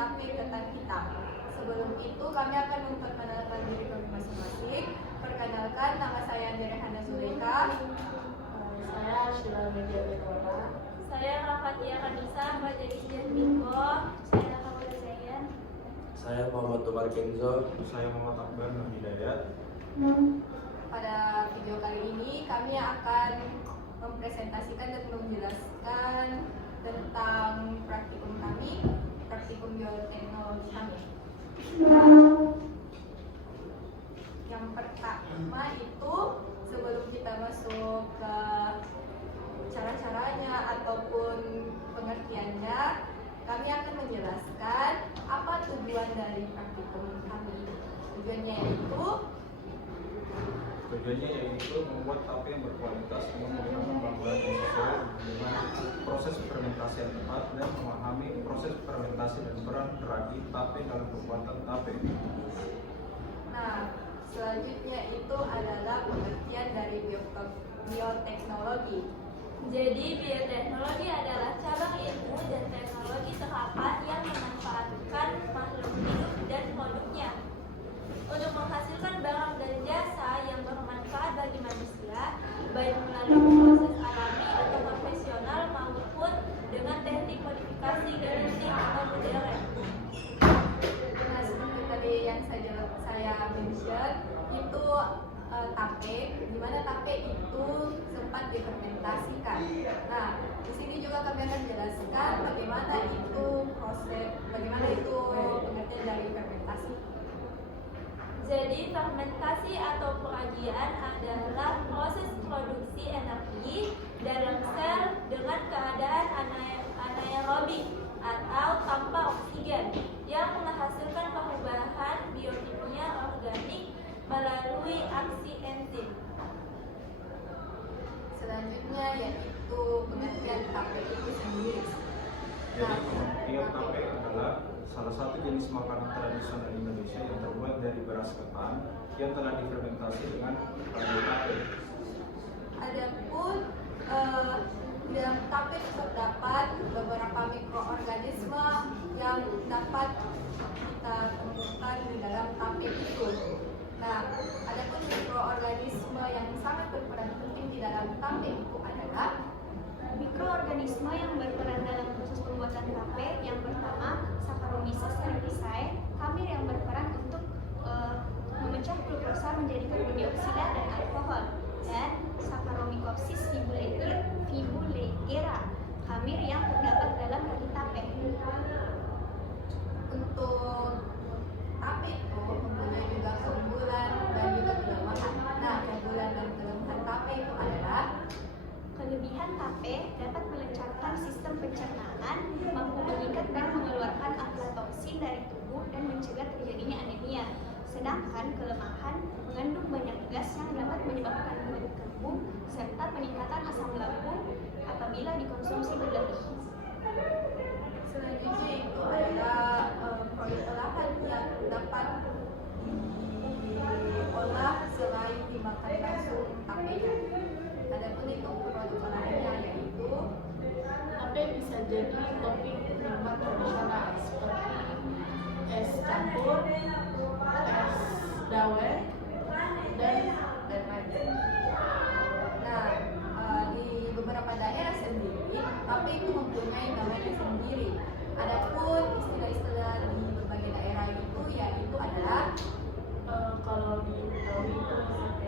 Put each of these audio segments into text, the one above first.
tape ketan hitam. Sebelum itu kami akan memperkenalkan diri kami masing-masing. Perkenalkan, nama saya Derehana Zuleka. Saya Sheila Media Benora. Saya Rafatia Kanisa, Mbak Jadi Jasmiko. Saya Kamal Zayan. Saya Muhammad Umar Kenzo. Saya Muhammad Akbar Nur Hidayat. Pada video kali ini kami akan mempresentasikan dan menjelaskan tentang praktikum kami, praktikum bioteknologi kami. Yang pertama itu, sebelum kita masuk ke cara-caranya ataupun pengertiannya, kami akan menjelaskan apa tujuan dari praktikum kami. Tujuannya yaitu membuat tape yang berkualitas dengan menggunakan bahan yang sesuai dengan proses fermentasi yang tepat dan memahami proses fermentasi dan peran ragi tape dalam pembuatan tape. Nah, selanjutnya itu adalah pengertian dari bioteknologi. Jadi bioteknologi adalah cabang ilmu dan teknologi serapan yang memanfaatkan makhluk hidup dan produknya untuk menghasilkan barang dan jasa yang bermanfaat bagi manusia, baik melalui proses alami atau profesional maupun dengan teknik modifikasi genetik atau modern. Nah, seperti tadi yang saya mention itu tape, di mana tape itu sempat difermentasikan. Nah, di sini juga kami akan jelaskan bagaimana itu pengertian dari fermentasi. Jadi fermentasi atau peragian adalah proses produksi energi dalam sel dengan keadaan anaerobik atau tanpa oksigen yang menghasilkan perubahan biokimia organik melalui aksi enzim. Selanjutnya yaitu pengertian tape itu sendiri. Jadi pengertian tape adalah salah satu jenis makanan tradisional Indonesia yang terbuat dari beras ketan yang telah difermentasi dengan bahan tape. Adapun di dalam tape terdapat beberapa mikroorganisme yang dapat kita temukan di dalam tape itu. Nah, adapun mikroorganisme yang sangat berperan penting di dalam tape itu adalah mikroorganisme yang berperan dalam proses pembuatan tape. Yang pertama, Saccharomyces cerevisiae, khamir yang berperan untuk memecah glukosa menjadi karbon dioksida dan alkohol, dan Saccharomyces fibulera, khamir yang terdapat dalam ragi tape. untuk tape itu mempunyai juga keunggulan dan juga kelemahan. Nah, keunggulan dan kelemahan tape itu adalah Kelebihan tape dapat melancarkan sistem pencernaan, mampu mengikat dan mengeluarkan aflatoksin dari tubuh dan mencegah terjadinya anemia. Sedangkan kelemahan mengandung banyak gas yang dapat menyebabkan kulit kembung serta peningkatan asam lambung apabila dikonsumsi berlebih. selanjutnya itu adalah produk olahan yang dapat diolah selain dimakan langsung tapenya. Adapun itu produk olahannya yaitu Tape bisa jadi topping minuman tradisional seperti es campur, es dawet, dan lain-lain. Nah, di beberapa daerah sendiri, tape itu mempunyai namanya sendiri. Adapun istilah-istilah di berbagai daerah itu yaitu adalah Kalau di Betawi itu seperti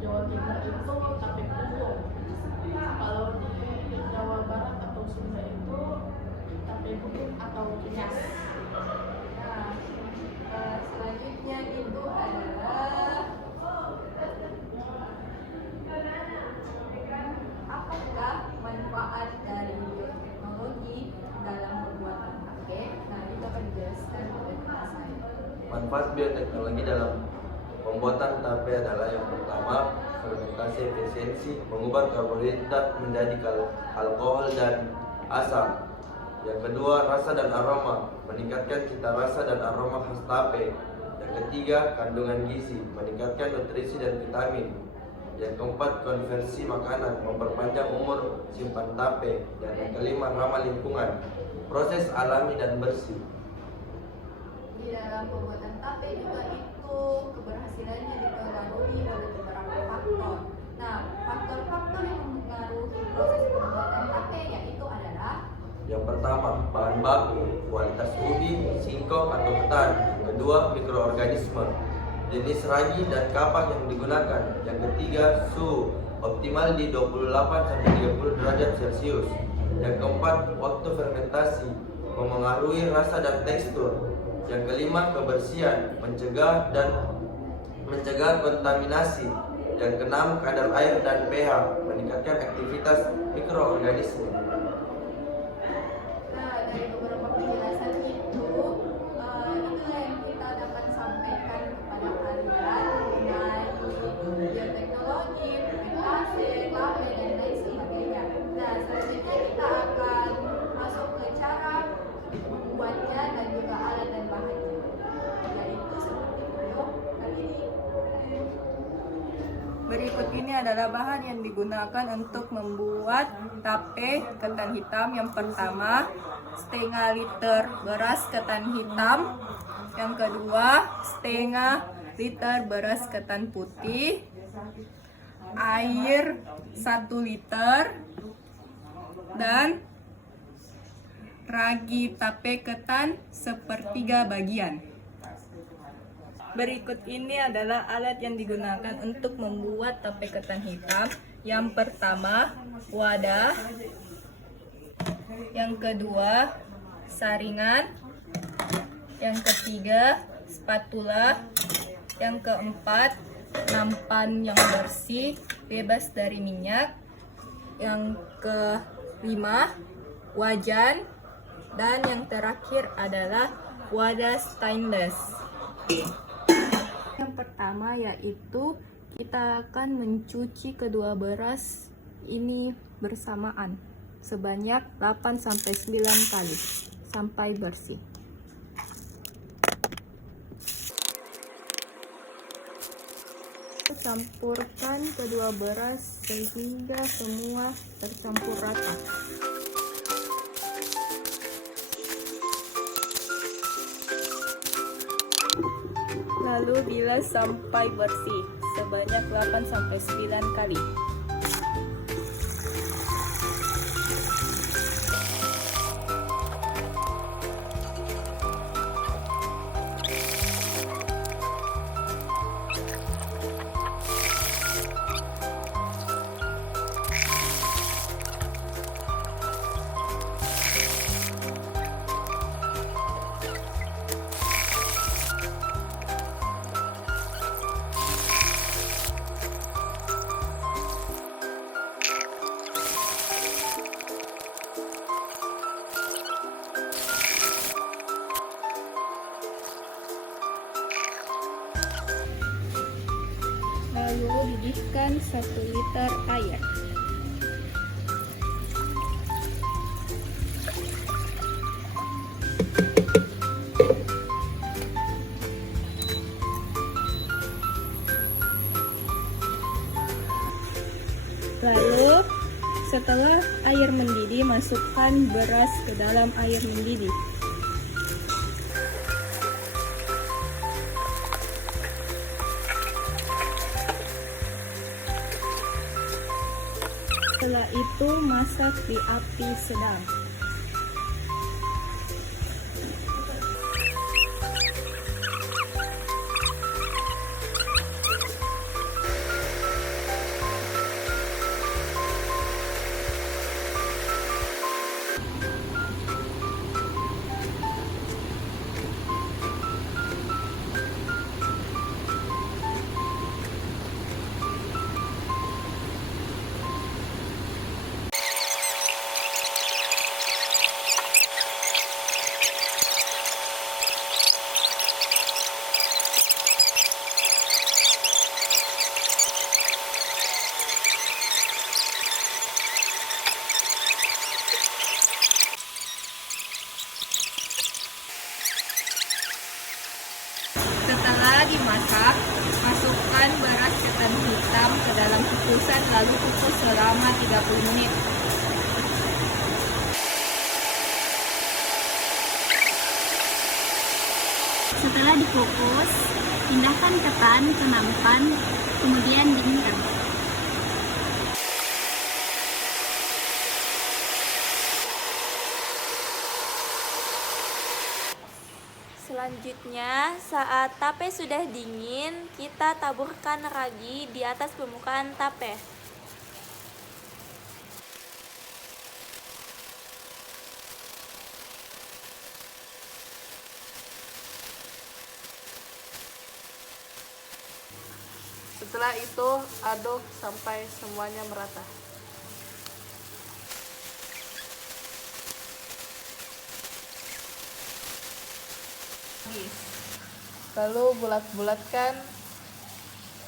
Jawa Timur itu tape punggung. Kalau di Jawa Barat atau Sunda itu tape punggung atau kenyas. Nah, selanjutnya itu adalah apakah manfaat dari bioteknologi dalam pembuatan tape? Nah, itu akan dijelaskan oleh Pak saya. Manfaat bioteknologi dalam pembuatan tape adalah yang pertama, fermentasi efisiensi, mengubah karbohidrat menjadi alkohol dan asam. Yang kedua, rasa dan aroma, meningkatkan cita rasa dan aroma khas tape. Yang ketiga, kandungan gizi, meningkatkan nutrisi dan vitamin. Yang keempat, konversi makanan, memperpanjang umur simpan tape. Dan yang kelima, ramah lingkungan, proses alami dan bersih. Di dalam pembuatan tape juga itu keberhasilannya dipengaruhi oleh beberapa faktor. Nah, faktor-faktor yang mempengaruhi proses pembuatan tape yaitu adalah: yang pertama, bahan baku, kualitas ubi, singkong atau ketan. Kedua, mikroorganisme, jenis ragi dan kapak yang digunakan. Yang ketiga, suhu, optimal di 28-30 derajat Celcius. Yang keempat, waktu fermentasi, memengaruhi rasa dan tekstur. Yang kelima, kebersihan, mencegah kontaminasi. Yang keenam, kadar air dan pH, meningkatkan aktivitas mikroorganisme. Nah, dari beberapa penjelasan itulah yang kita dapat sampaikan kepada kalian mengenai bioteknologi, fermentasi, tape, dan lain sebagainya. Nah, selanjutnya kita akan masuk ke cara membuatnya dan juga alat dan bahannya, yaitu seperti video kali ini. Berikut ini adalah bahan yang digunakan untuk membuat tape ketan hitam. Yang pertama, setengah liter beras ketan hitam. Yang kedua, setengah liter beras ketan putih. Air 1 liter. Dan ragi tape ketan sepertiga bagian. Berikut ini adalah alat yang digunakan untuk membuat tape ketan hitam. Yang pertama, wadah. Yang kedua, saringan. Yang ketiga, spatula. Yang keempat, nampan yang bersih, bebas dari minyak. Yang kelima, wajan. Dan yang terakhir adalah wadah stainless. Yang pertama yaitu kita akan mencuci kedua beras ini bersamaan sebanyak 8-9 kali sampai bersih. Campurkan kedua beras sehingga semua tercampur rata. Lalu bilas sampai bersih sebanyak 8-9 kali. Lalu didihkan 1 liter air. Lalu setelah air mendidih, masukkan beras ke dalam air mendidih. Setelah itu masak di api sedang. hitam ke dalam kukusan lalu kukus selama 30 menit. Setelah dikukus, pindahkan ketan ke nampan, kemudian dinginkan. Selanjutnya, saat tape sudah dingin, kita taburkan ragi di atas permukaan tape. Setelah itu, aduk sampai semuanya merata. Lalu bulat-bulatkan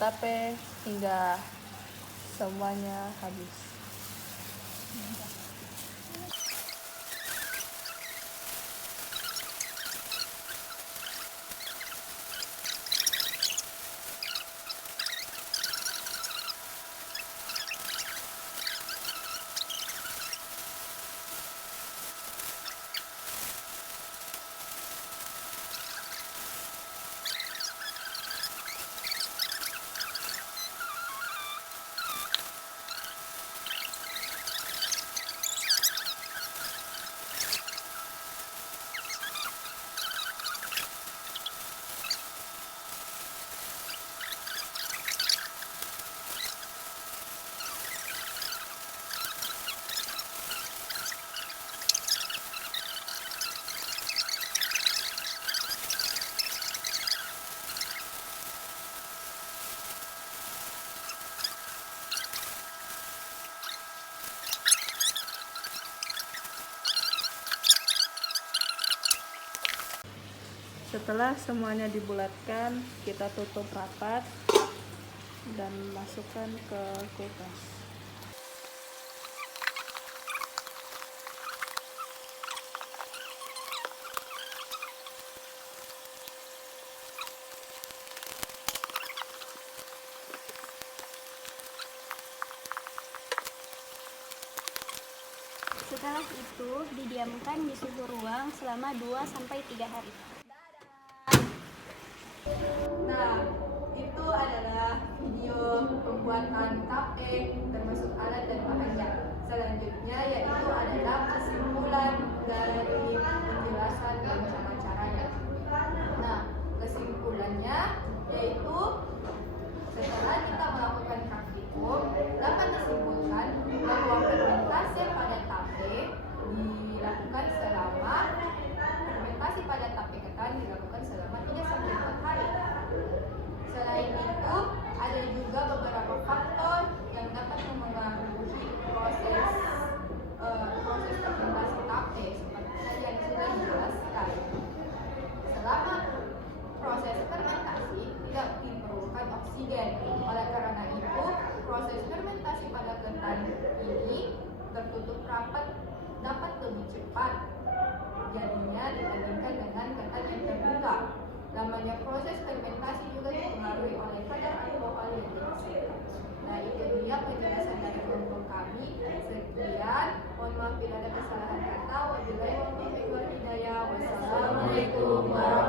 tape hingga semuanya habis. Setelah semuanya dibulatkan, kita tutup rapat dan masukkan ke kulkas. Setelah itu, didiamkan di suhu ruang selama 2-3 hari. Nah, itu adalah video pembuatan tape termasuk alat dan bahannya. Selanjutnya yaitu adalah kesimpulan dari penjelasan dan cara-caranya. Nah, kesimpulannya yaitu setelah kita melakukan praktikum, dapat disimpulkan bahwa fermentasi pada tape dilakukan selama fermentasi pada tape ketan dilakukan selama 3-4 hari. Selain itu, ada juga beberapa faktor yang dapat mempengaruhi proses fermentasi tape seperti tadi yang sudah dijelaskan. Selama proses fermentasi tidak diperlukan oksigen. Oleh karena itu, proses fermentasi pada ketan ini tertutup rapat dapat lebih cepat jadinya dibandingkan dengan ketan yang terbuka. Lamanya proses fermentasi juga dipengaruhi oleh kadar alkohol yang dihasilkan. Nah, itu dia penjelasan dari kelompok kami. Sekian, mohon maaf bila ada kesalahan kata. Wabillahi taufiq wal hidayah. Wassalamualaikum warahmatullahi wabarakatuh.